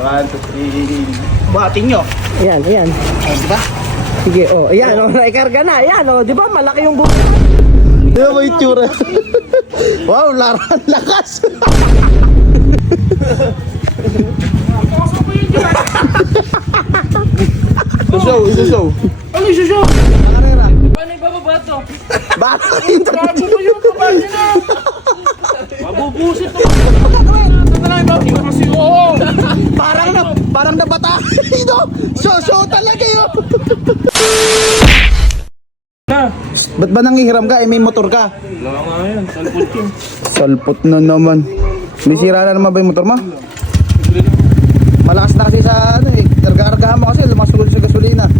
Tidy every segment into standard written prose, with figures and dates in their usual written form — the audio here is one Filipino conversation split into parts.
1, 2, 3. Buhatin nyo. Ayan, ayan. Oh, diba? Sige, oh, ayan, oh, naikarga na. Ayan, oh, di ba? Malaki yung buhay. Di ba may itsura? Wow, laran lakas. Isushow. Ano yung susyo? Karera. Paano ibababa to? Bakit yung Bago ba yung kapal niya na? Mabubusit to. Tatanay ba? Hindi kasi oo. Parang nabata. Ito, show talaga yun. Na. Ba't ba nangihiram ka? May motor ka. Wala nga yan. Salpot yun. Salpot na naman. May sira na naman ba yung motor mo? Malakas na kasi sa ano eh. Karga-kargahan mo kasi lumasugod sa gasolina.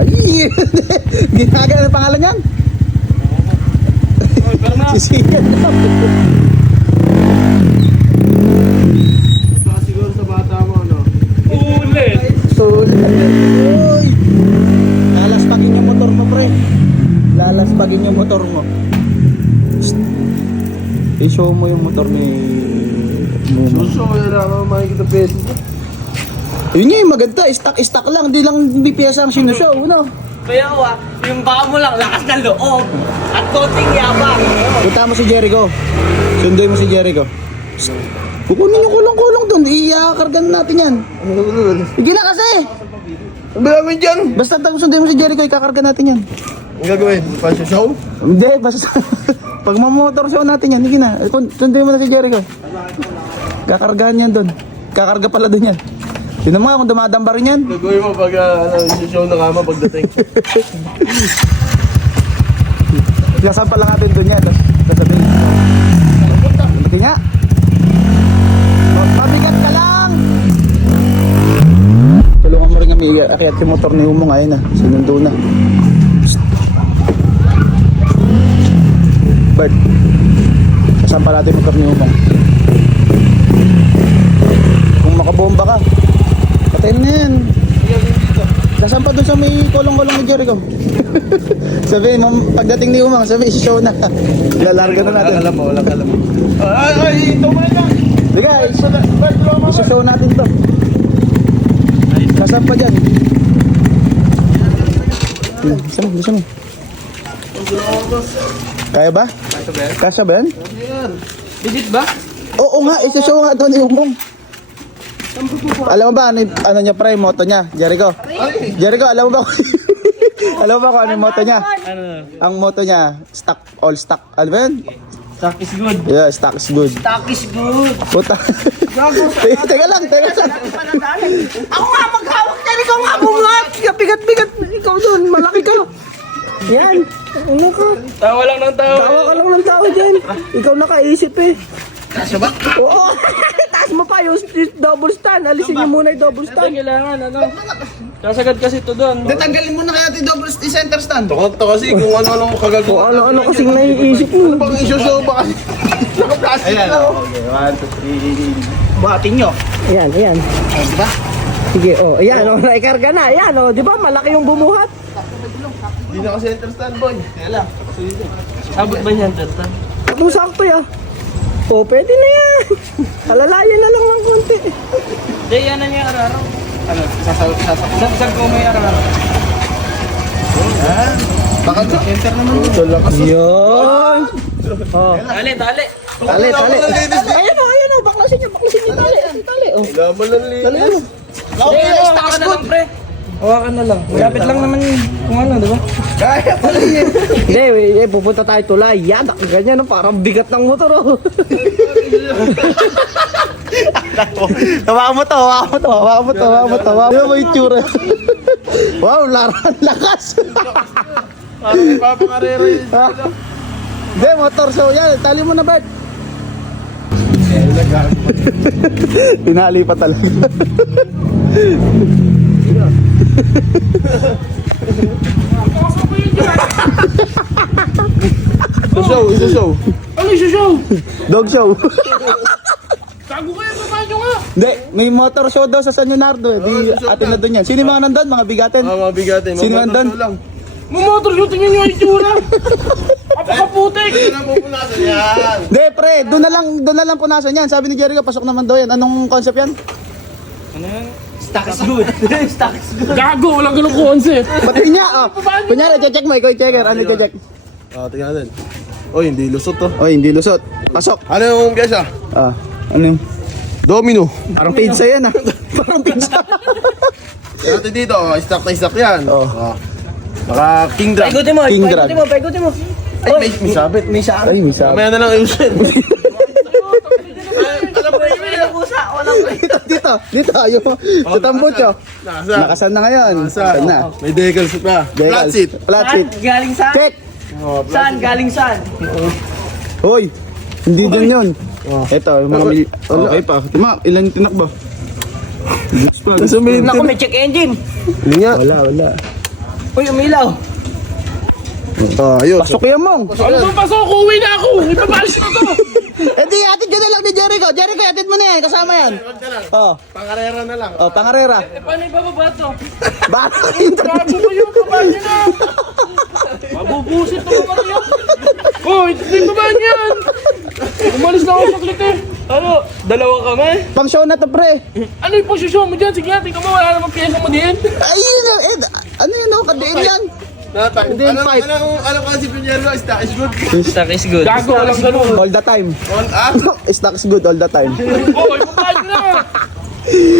Ay! Ginagaya ng pangalan yan? Oy, pero na. Sisiyan na. Ito siguro sa bata mo, no? Ulit. Uy! Lalaspagin yung motor mo, pre. Lalaspagin yung motor mo. I-show mo yung motor ni Mumo. Suso, wala ka makikita peso. Yun nga yung maganda, stock lang, hindi lang may piyesa ang sinushow, no? Kaya, yung baka mo lang, lakas ng loob. At konting yabang. Punta mo si Jericho. Sunduin mo si Jericho. Kukunin yung kulong-kulong doon, iyakargan natin yan. Sige na kasi! Ang bilangin dyan! Basta sunduin mo si Jericho, ikakarga natin yan. Ang gagawin? Pansi show? Hindi, basta pag mamotor show natin yan, sige na. Sunduin mo na si Jericho. Kakargahan yan doon. Kakarga pala doon yan. Sino mga kung dumadamba rin yan? Gagawin mo pag show na kama pagdating. Lasan pala natin doon yan. Tapos sasabihin. Laki nga. Mabigat ka lang. Tulungan mo rin kami iakyat yung motor ni Humo ngayon na. Sinundo na. Bert. Lasan pala natin yung motor ni Humo. Kung makabomba ka. Patayin na yan. Lasan pa doon sa may kolong-kolong ni Jericho. Sabihin mo, pagdating ni Umang, sabihin, show na. Lalarga na natin. Walang alam. Ay, ito mo na lang. Sige guys, isa-show natin to. Lasan pa dyan. Bisa mo. Kaya ba? Kasya ba yan? Bigit ba? Oo nga, isa-show nga doon yung Umang. Alam mo ba ano niya pre, moto niya, Jericho? Jericho, alam mo ba? Alam mo ba kung ano yung moto niya? Ano? Ang moto niya, stock, all stock. Ano ba yun? Stock is good. Yeah, stock is good. Stock is good. Puta. Teka lang. Ako nga maghawak dyan, ikaw nga bumat. Bigat-bigat. Ikaw doon, malaki ka. Yan. Ano ka? Tawa lang ng tao. Tawa ka lang ng tao dyan. Ikaw nakaisip eh. Kasya ba? Oo. Taas mo pa yung double stand. Alisin niyo muna yung double Hindi stand. kailangan, ano? Kasagad kasi ito doon. Tanggalin mo na kaya ito double center stand. Takot kasi kung ano-ano Kung kagagawa. ano-ano kasing naiisip mo. Pag isushow ba kasi? Naka-plastic Ayan, na. okay. 1, 2, 3. Buhatin nyo. Ayan, ayan. Oh, diba? Sige, oh. Ayan, oh. Naikarga na. Ayan, oh. Di ba? Malaki yung bumuhat. Hindi naka-center stand, boy. Kaya lang. Abot ba niyan, Tata? Abong sakto ya. Oh, pwede na yan. Alalayan na lang ng konti. Hindi, yan na niya araw. Ano? Sasaksan ko may araw. Baka center naman. Yun. Oh. Tali. Tali. Ayan o. Baklasin niyo. Tali. Oh. Laban ng linis. Okay, stock is good. Hawakan na lang. Malapit lang naman kung ano, di ba? Kaya pala yun. Hindi, pupunta tayo tulay. Yan, ganyan, no? Parang bigat ng motor, oh. Hawakan mo to. Ano mo yung tsura? Wow, laran lakas. Parang ipapangarera yun. Hindi, motor show yan. Tali mo na, Bert. Pinali pa talaga. Isa-show. Ano yung show? Dog show. Tago kayo, baba nyo nga. Hindi, may motor show daw sa San Leonardo. Di atin na doon yan. Sino yung mga nandun? Mga bigatin? Mga bigatin. Sino nandun? Mamotor show, tingnan nyo yung itsura. Napakaputik! Hindi, pre, doon na lang punasan yan. Sabi ni Jericho, pasok naman daw yan. Anong concept yan? Stock is good. Stock is good. Gago, walang ganung concept. Pati niya, oh. Kunyari, check mo, ikaw checker. Ano check? Tingnan natin. Oy, hindi lusot to. Oh, hindi lusot. Pasok. Ano yung pyesa? Ah, ano yung? Domino. Parang pizza yan, ah. Parang pizza. Dati dito, stock na stock yan. Oh. Naka king drag. Paikutin mo, King paikutin mo, paikutin mo. Ay, may sabit. May sa Ay, may sabi. Mamaya na lang ayusin. Walang pusa, walang Dito, yung sa tambucho. Nasa. Nakasan na ngayon. Nasa. Nakasan na. May decals pa. Flat seat. Flat seat. Galing saan? Check. Saan? Galing saan? Hoy, hindi din yun. Ito, yung mga okay pa. Tima, ilan tinakbo? Naku, may check engine. Wala. Uy, umilaw. Ayun. Pasok yan mong. Ano bang pasok? Uwi na ako! Ipapalis ko to! Eh di, atid ka na lang ni Jericho. Jericho, atid mo na yan. Kasama yan. Oh, Pangarera na lang. oh, pangarera. Eh, paano ibababa to? Bakit? Gago ba yun? Baba niya na! Mabubusit to mga yan! Oh, hindi baba niyan! Umalis na ako saglit eh! Ano? Dalawa kami? Pang show na to, pre. Ano yung posisyon mo dyan? Sige natin ka mo, wala namang piyesa mo din! Ayun, ano yun, oh, kadiin yan. Ano concept yung yellow? Stock is good. Stock is good. Gago, walang ganun! All the time. All up. Stock is good all the time. Oh, ibaba niyo na!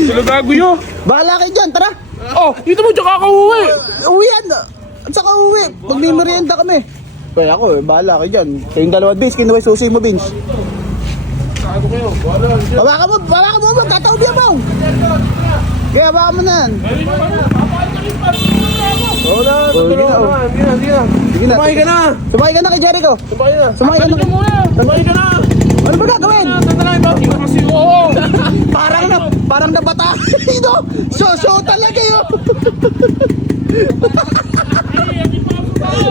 Sila gago yun! Bahala kayo dyan, tara. Oh, dito mo tsaka ka-uwi! Uwi yan. At saka uwi. Pag may merienda kami. Kaya ako, bahala kayo dyan. Kayong dalawa, Vince. Kinuha yung susi mo, Vince. Gago kayo, wala! Bawa ka mo, tataob yan mo. Kaya baka mo na yan. Ayun naman na, papalit ka rin pa! Oo na, tutulungan Oh, ka na. Hindi na. Sige na. Sumakay ka na. Sumakay ka na kay Jericho. Sumakay na. Sumakay ka na. Balik ka muna! Sumakay ka na. Ano ba gagawin? Tatanay ba? Hindi ko kasi oo! Parang nabata. Ito, so talaga yun. Ay, hindi pa ako